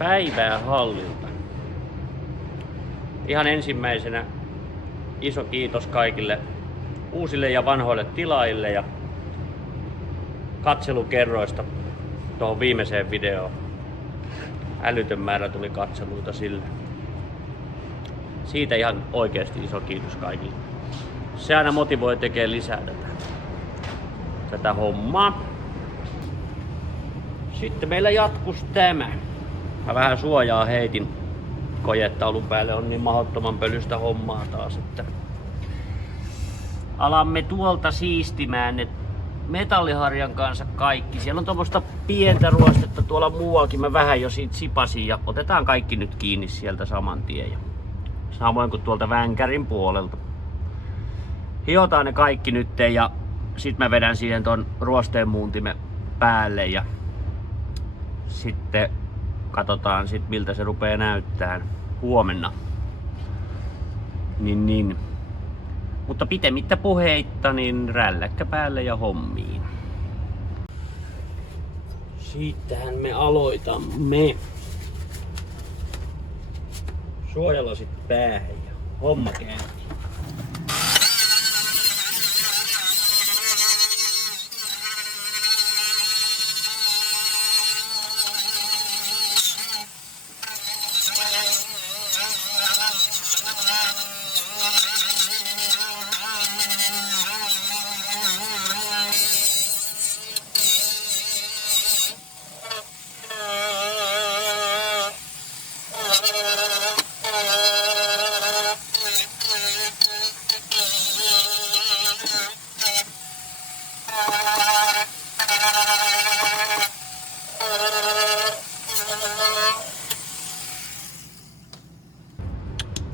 Päivää hallilta. Ihan ensimmäisenä iso kiitos kaikille uusille ja vanhoille tilaajille ja katselukerroista tuohon viimeiseen videoon. Älytön määrä tuli katseluita sille. Siitä ihan oikeasti iso kiitos kaikille. Se aina motivoi tekemään lisää tätä hommaa. Sitten meillä jatkus tämä. Mä vähän suojaa heitin kojetaulun päälle, on niin mahdottoman pölystä hommaa taas, että alamme tuolta siistimään ne metalliharjan kanssa kaikki. Siellä on tuommoista pientä ruostetta tuolla muuallakin, mä vähän jo siitä sipasin ja otetaan kaikki nyt kiinni sieltä saman tien. Samoin kuin tuolta vänkärin puolelta. Hiotaan ne kaikki nyt ja sit mä vedän siihen ton ruosteen muuntimen päälle ja sitten katsotaan sit miltä se rupeaa näyttää huomenna. Niin. Mutta pitemmittä puheitta niin rälläkkä päälle ja hommiin. Siitähän me aloitamme. Suojalasit päähän ja homma käyntiin.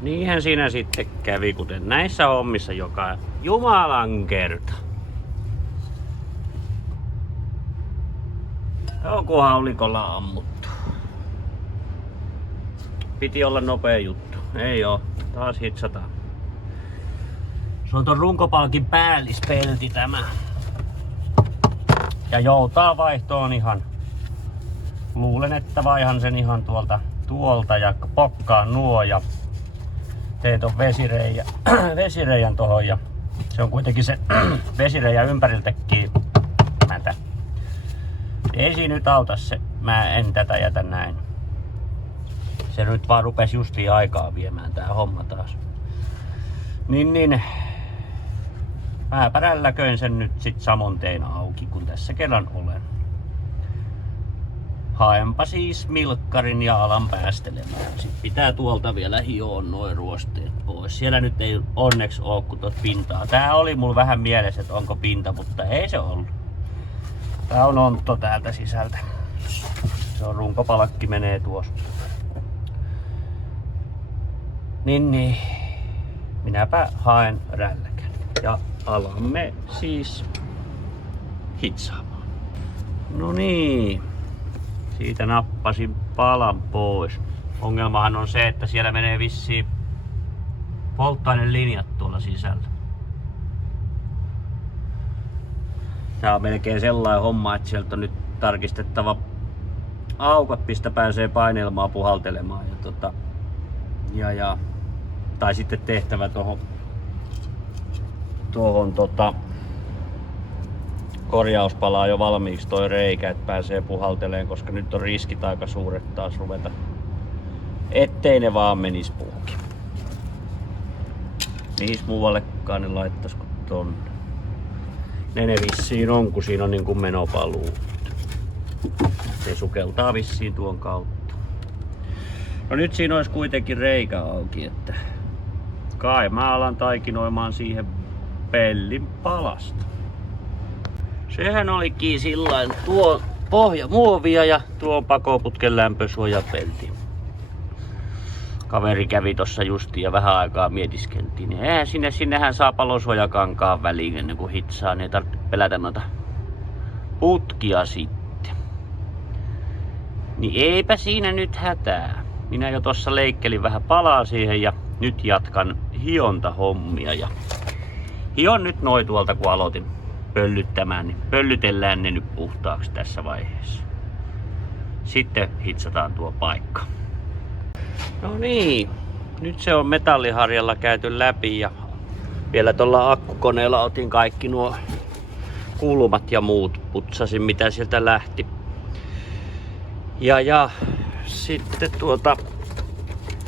Niinhän siinä sitten kävi, kuten näissä hommissa joka jumalan kerta. Joku haulikolla ammuttu. Piti olla nopea juttu. Ei oo. Taas hitsataan. Se on ton runkopalkin päällispelti tämä. Ja joutaa vaihtoon ihan. Luulen, että vaihan sen ihan tuolta ja pokkaan nuo ja tein ton vesireijän tohon ja se on kuitenkin se vesireijän ympäriltäkin mätä. Ei siinä nyt auta se, mä en tätä jätä näin. Se nyt vaan rupesi justiin aikaa viemään tää homma taas. Niin. Mä rälläköin sen nyt sit samoin tein auki, kun tässä kerran olen. Haenpa siis milkkarin ja alan päästelemään. Sitten pitää tuolta vielä hioa noin ruosteet pois. Siellä nyt ei onneksi oo kun tot pintaa. Tää oli mulla vähän mielessä, että onko pinta, mutta ei se ollut. Tää on ontto täältä sisältä. Se on runkopalkki menee tuossa. Niin. Minäpä haen rälläkän. Ja alamme siis hitsaamaan. No niin. Siitä nappasin palan pois. Ongelmahan on se, että siellä menee vissiin polttoainelinjat tuolla sisällä. Tää on melkein sellainen homma, että sieltä on nyt tarkistettava aukat, mistä pääsee painelmaa puhaltelemaan. Tai sitten tehtävä tuohon korjauspalaa jo valmiiksi toi reikä, että pääsee puhalteleen, koska nyt on riskit aika suuret taas ruveta, ettei ne vaan menis puhki. Mihin muuallekaan ne laittais kuin tonne. Ne vissiin on, kun siinä on niin kuin menopaluu. Se sukeltaa vissiin tuon kautta. No nyt siinä olisi kuitenkin reikä auki, että kai mä alan taikinoimaan siihen pellin palasta. Sehän olikin sillain tuo pohjamuovia ja tuo pakoputken lämpösuojapelti. Kaveri kävi tossa justiin ja vähän aikaa mietiskeltiin. Eihän sinnehän saa palosuojakankaan väliin ennen kuin hitsaa, niin ei tarvitse pelätä noita putkia sitten. Niin eipä siinä nyt hätää. Minä jo tossa leikkelin vähän palaa siihen ja nyt jatkan hiontahommia. Ja hion nyt noin tuolta kun aloitin pöllyttämään, niin pöllytellään ne nyt puhtaaksi tässä vaiheessa. Sitten hitsataan tuo paikka. No niin, nyt se on metalliharjalla käyty läpi ja vielä tuolla akkukoneella otin kaikki nuo kulmat ja muut, putsasin mitä sieltä lähti. Ja sitten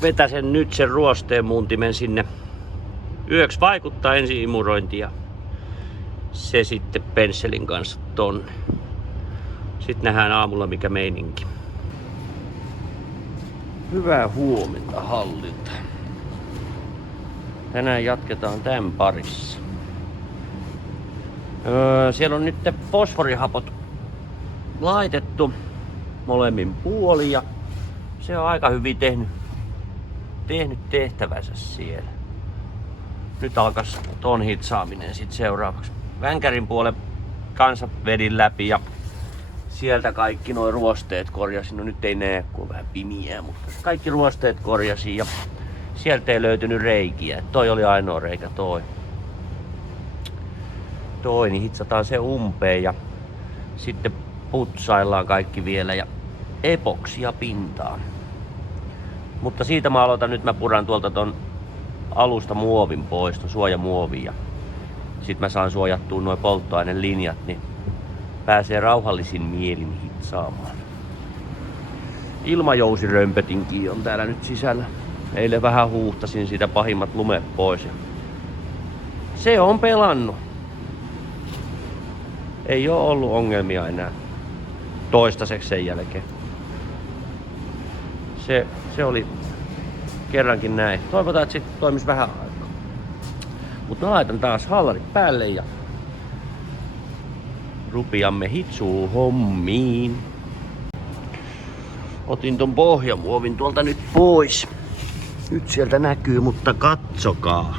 vetäsen nyt sen ruosteen muuntimen sinne yöksi vaikuttaa ensin imurointi ja se sitten pensselin kanssa tonne. Sitten nähdään aamulla mikä meininki. Hyvää huomenta hallilta. Tänään jatketaan tämän parissa. Siellä on nyt fosforihapot laitettu molemmin puolin ja se on aika hyvin tehnyt tehtävänsä siellä. Nyt alkas ton hitsaaminen sit seuraavaksi. Vänkärin puolen kanssa vedin läpi ja sieltä kaikki nuo ruosteet korjasin. No nyt ei näe, kun on vähän pimiää, mutta kaikki ruosteet korjasin ja sieltä ei löytynyt reikiä. Toi oli ainoa reikä toi, niin hitsataan se umpeen ja sitten putsaillaan kaikki vielä ja epoksia pintaan. Mutta siitä mä aloitan, nyt mä puran tuolta ton alusta muovin pois, ton suojamuovin ja sit mä saan suojattua nuo polttoainelinjat, niin pääsee rauhallisin mielin hitsaamaan. Ilmajousirömpötinkin on täällä nyt sisällä. Eilen vähän huuhtasin siitä pahimmat lumet pois ja se on pelannut. Ei oo ollut ongelmia enää toistaiseksi sen jälkeen. Se oli kerrankin näin. Toivotaan, että sitten toimisi vähän aikaa. Mutta mä laitan taas hallarit päälle ja rupiamme hitsuu hommiin. Otin ton pohjamuovin tuolta nyt pois. Nyt sieltä näkyy, mutta katsokaa.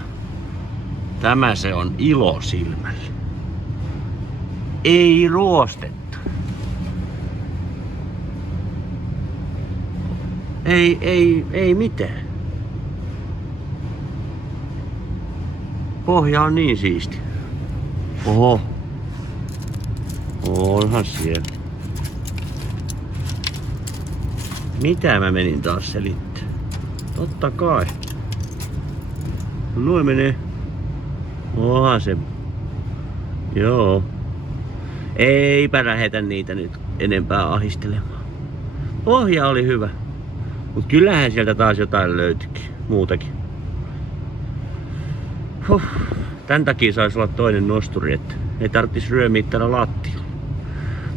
Tämä se on ilo silmällä. Ei ruostettu. Ei mitään. Pohja on niin siisti. Oho. Onhan siellä. Mitä mä menin taas selittää? Totta kai. Noin menee. Onhan se. Joo. Eipä lähetä niitä nyt enempää ahistelemaan. Pohja oli hyvä. Mut kyllähän sieltä taas jotain löytyikin. Muutakin. Tän takia saisi olla toinen nosturi, että ei tarvitsisi ryömiä täällä lattialla.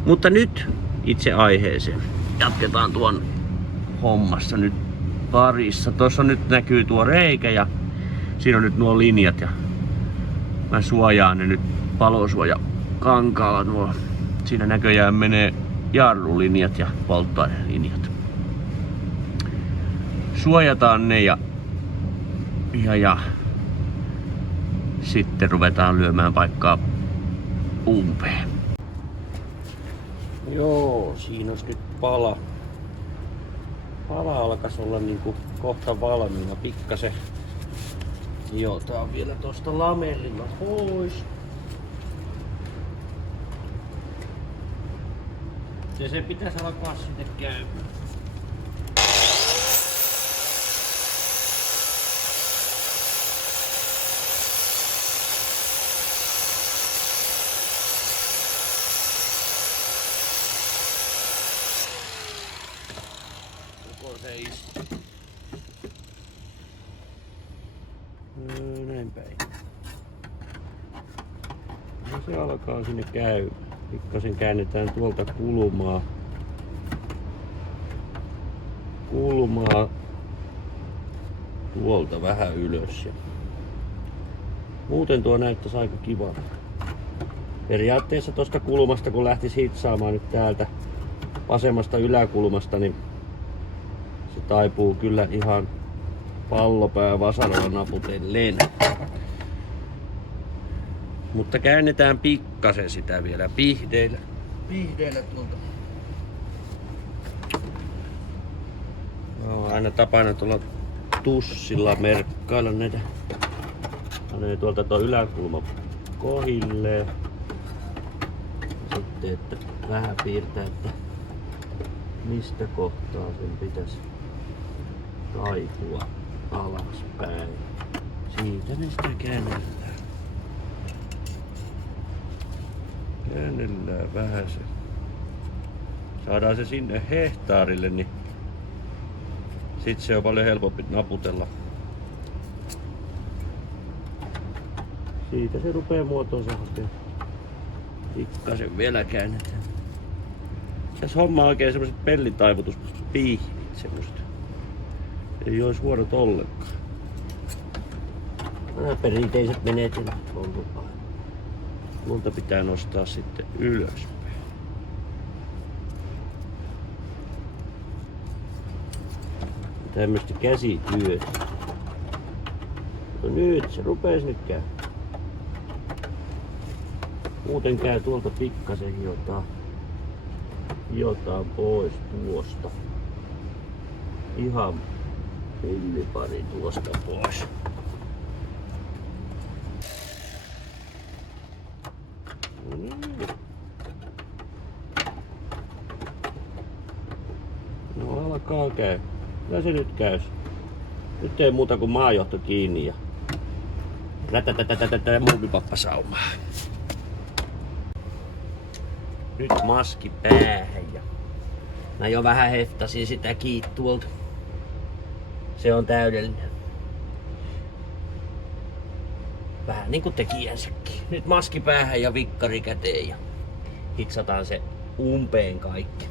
Mutta nyt itse aiheeseen. Jatketaan tuon hommassa nyt parissa. Tuossa nyt näkyy tuo reikä ja siinä on nyt nuo linjat ja mä suojaan ne nyt palosuoja kankaalla nuo. Siinä näköjään menee jarrulinjat ja polttoainelinjat. Suojataan ne ja sitten ruvetaan lyömään paikkaa umpeen. Joo, siinä olisi nyt pala. Pala alkaisi olla niinku kohta valmiina pikkasen. Joo, tää on vielä tosta lamellilla pois. Ja se pitäisi alkaa sinne käymään. Joko se istuu? Näin päin. No se alkaa sinne käy. Pikkasen käännetään tuolta kulmaa tuolta vähän ylös. Ja muuten tuo näyttäisi aika kivalta. Periaatteessa tosta kulmasta kun lähtisi hitsaamaan nyt täältä vasemmasta yläkulmasta, niin se taipuu kyllä ihan pallopää vasaralla naputellen. Mutta käännetään pikkasen sitä vielä pihdeillä tuolta. On aina tapana tuolla tussilla merkkailla näitä. Panee tuolta tuo yläkulma kohilleen. Sitten että vähän piirtää, että mistä kohtaa sen pitäisi taipua alaspäin. Siitä me sitä käännellään. Käännellään vähän se. Saadaan se sinne hehtaarille, niin sit se on paljon helpompi naputella. Siitä se rupee muotoonsa hakemaan. Pikkasen vielä käännetään. Tässä homma on oikein semmoset pellintaivutuspiihnit semmoset. Ei ois huonot ollenkaan. Nämä perinteiset menetelmät on lupaa. Multa pitää nostaa sitten ylös. Tämmöstä käsityötä. No nyt se rupees nyt käy. Muuten käy tuolta pikkasen jotain pois tuosta. Ihan millipari tuosta pois. No alkaa käy. Kyllä se nyt käy. Nyt ei muuta kuin maajohto kiinni ja muumipappa-saumaa. Nyt maski päähän ja mä jo vähän heftasin sitä tuolta. Se on täydellinen. Vähän niinku tekijänsäkin. Nyt maski päähän ja vikkari käteen ja hitsataan se umpeen kaikki.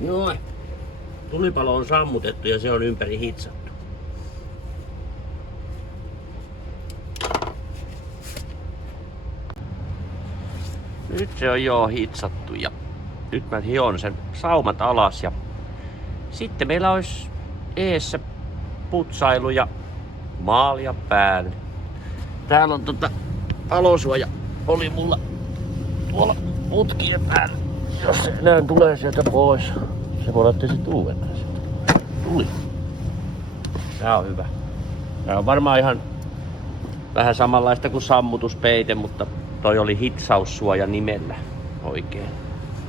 Noin. Tulipalo on sammutettu ja se on ympäri hitsattu. Nyt se on jo hitsattu ja nyt mä hion sen saumat alas ja sitten meillä olisi eessä putsailu ja maalia päälle. Täällä on palosuoja oli mulla tuolla putkien päällä. Jos se enää tulee sieltä pois, se voi laittaa sit uudestaan. Tuli. Tää on hyvä. Tää on varmaan ihan vähän samanlaista kuin sammutuspeite, mutta toi oli hitsaussuoja nimellä oikein.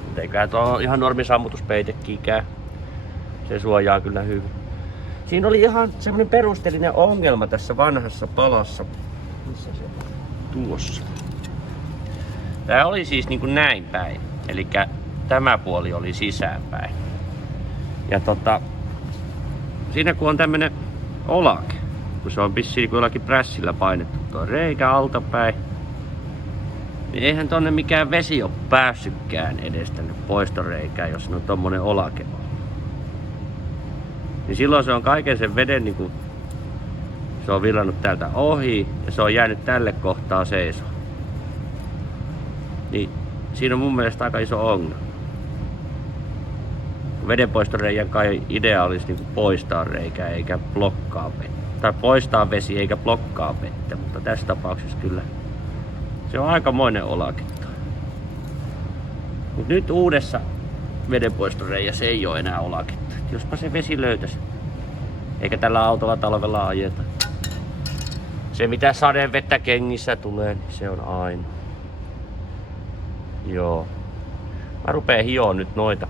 Mutta eikä tuo ihan normi sammutuspeitekinkään. Se suojaa kyllä hyvin. Siinä oli ihan semmonen perusteellinen ongelma tässä vanhassa palassa. Missä se on? Tuossa. Tää oli siis niinku näin päin. Elikkä tämä puoli oli sisäänpäin. Ja siinä kun on tämmönen olake, kun se on vissiin jollakin prässillä painettu tuo reikä altapäin, niin eihän tonne mikään vesi ole päässytkään edes tänne poistoreikään, jos on tommonen olake. Niin silloin se on kaiken sen veden niinku, se on virrannut täältä ohi ja se on jäänyt tälle kohtaa seisoo. Niin siinä on mun mielestä aika iso ongelma. Vedenpoistoreijän kai idea olisi niinku poistaa reikä eikä blokkaa vettä. Tai poistaa vesi eikä blokkaa vettä, mutta tässä tapauksessa kyllä se on aikamoinen olake. Mut nyt uudessa vedenpoistoreijässä ei ole enää olaketta. Jospa se vesi löytäisi. Eikä tällä autolla talvella ajeta. Se mitä sadevettä kengissä tulee, niin se on aina. Joo. Mä rupeen hioon nyt noita.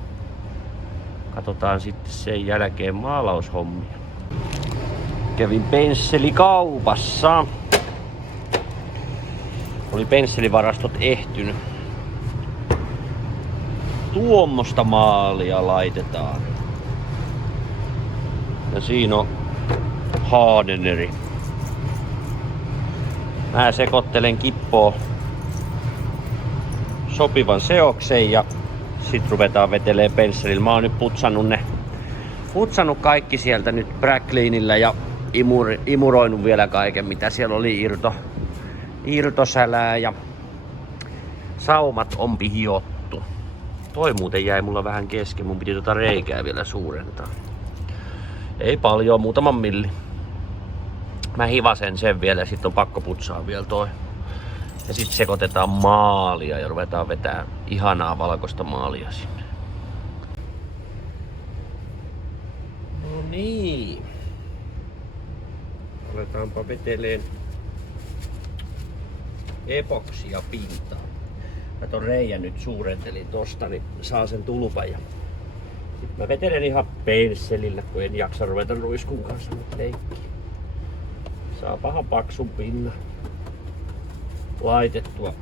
Katsotaan sitten sen jälkeen maalaushommia. Kävin pensselikaupassa. Oli pensselivarastot ehtynyt. Tuommoista maalia laitetaan. Ja siinä on hardeneri. Mä sekoittelen kippoa sopivan seoksen ja sit ruvetaan vetelee pensselillä. Mä oon nyt putsannut kaikki sieltä nyt Bragcleanillä ja imuroinut vielä kaiken mitä siellä oli irtosälää ja saumat on hiottu. Toi muuten jäi mulla vähän kesken, mun piti tota reikää vielä suurentaa. Ei paljon, muutaman milli. Mä hivasen sen vielä ja sit on pakko putsaa vielä toi. Ja sit sekoitetaan maalia ja ruvetaan vetää ihanaa valkoista maalia sinne. No niin. Aletaanpa veteleen epoksia pintaan. Mä ton reijän nyt suurentelin tosta, niin saa sen tulpan. Ja sit mä vetelen ihan pensselillä, kun en jaksa ruveta ruiskun kanssa nyt leikkiä. Saa pahan paksun pinnan laitettua.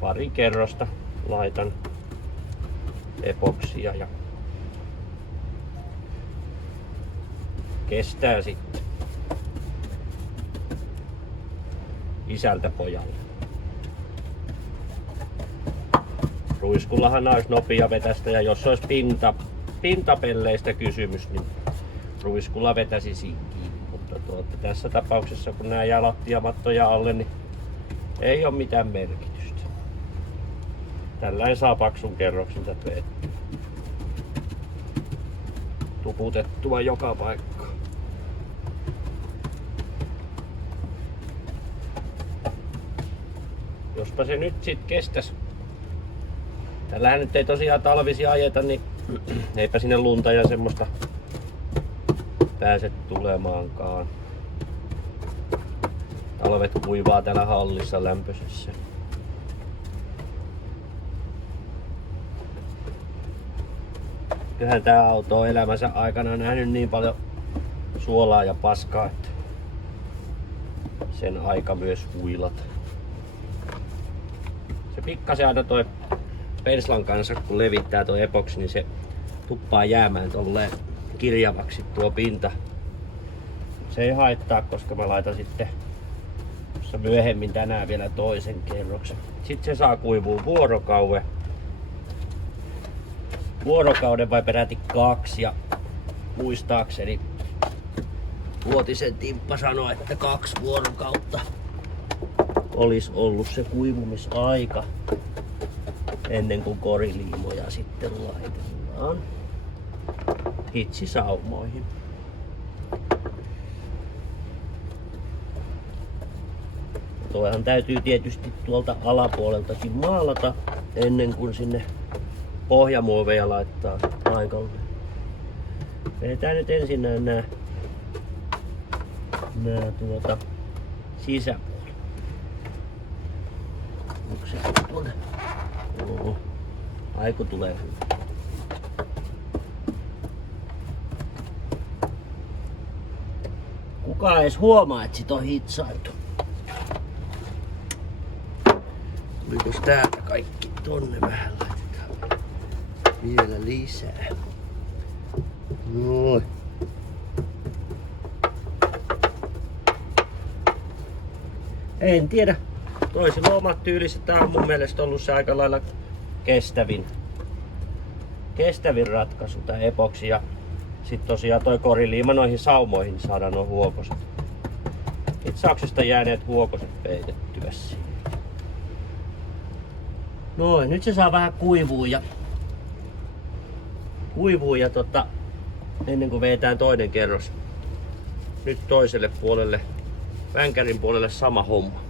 Pari kerrosta laitan epoksia ja kestää sitten isältä pojalle. Ruiskullahan olisi nopea vetästä ja jos olisi pintapelleistä kysymys, niin ruiskulla vetäisi kiinni. Mutta tässä tapauksessa kun nämä jää lattiamattoja alle, niin ei ole mitään merkitystä. Tällainen saa paksun kerroksen tätä vettä. Tuputettua joka paikkaan. Jospa se nyt sit kestäisi. Tällähän nyt ei tosiaan talvisi ajeta, niin eipä sinne lunta ja semmoista pääse tulemaankaan. Talvet kuivaa täällä hallissa lämpöisessä. Kyllähän tää auto on elämänsä aikana nähnyt niin paljon suolaa ja paskaa, että sen aika myös huilata. Se pikkasen aina toi penslan kanssa kun levittää tuo epoksi, niin se tuppaa jäämään tolleen kirjavaksi tuo pinta. Se ei haittaa, koska mä laitan sitten myöhemmin tänään vielä toisen kerroksen. Sitten se saa kuivua vuorokauden vai peräti 2 ja muistaakseni Vuotisen Timppa sanoi, että 2 vuorokautta olisi ollut se kuivumisaika ennen kuin koriliimoja sitten laitellaan hitsisaumoihin. Toihan täytyy tietysti tuolta alapuoleltakin maalata ennen kuin sinne pohjamuoveja laittaa paikalle. Vedetään nyt ensin nämä sisäpuolet. Onko se tuonne? Oho. Aiku tulee hyvin. Kukaan ei edes huomaa, että sit on hitsailtu. Tulikos täältä kaikki tonne vähän laitetaan vielä lisää. Noin. En tiedä. Toisilla on omat tyyliset. Tää on mun mielestä ollut se aika lailla kestävin ratkaisu tää epoksi. Ja sit tosiaan toi koriliima noihin saumoihin saadaan nuo huokoset. Hitsauksesta jääneet huokoset peitettyä siihen. Noin, nyt se saa vähän kuivua ja ennen kuin vedetään toinen kerros. Nyt toiselle puolelle, vänkärin puolelle sama homma.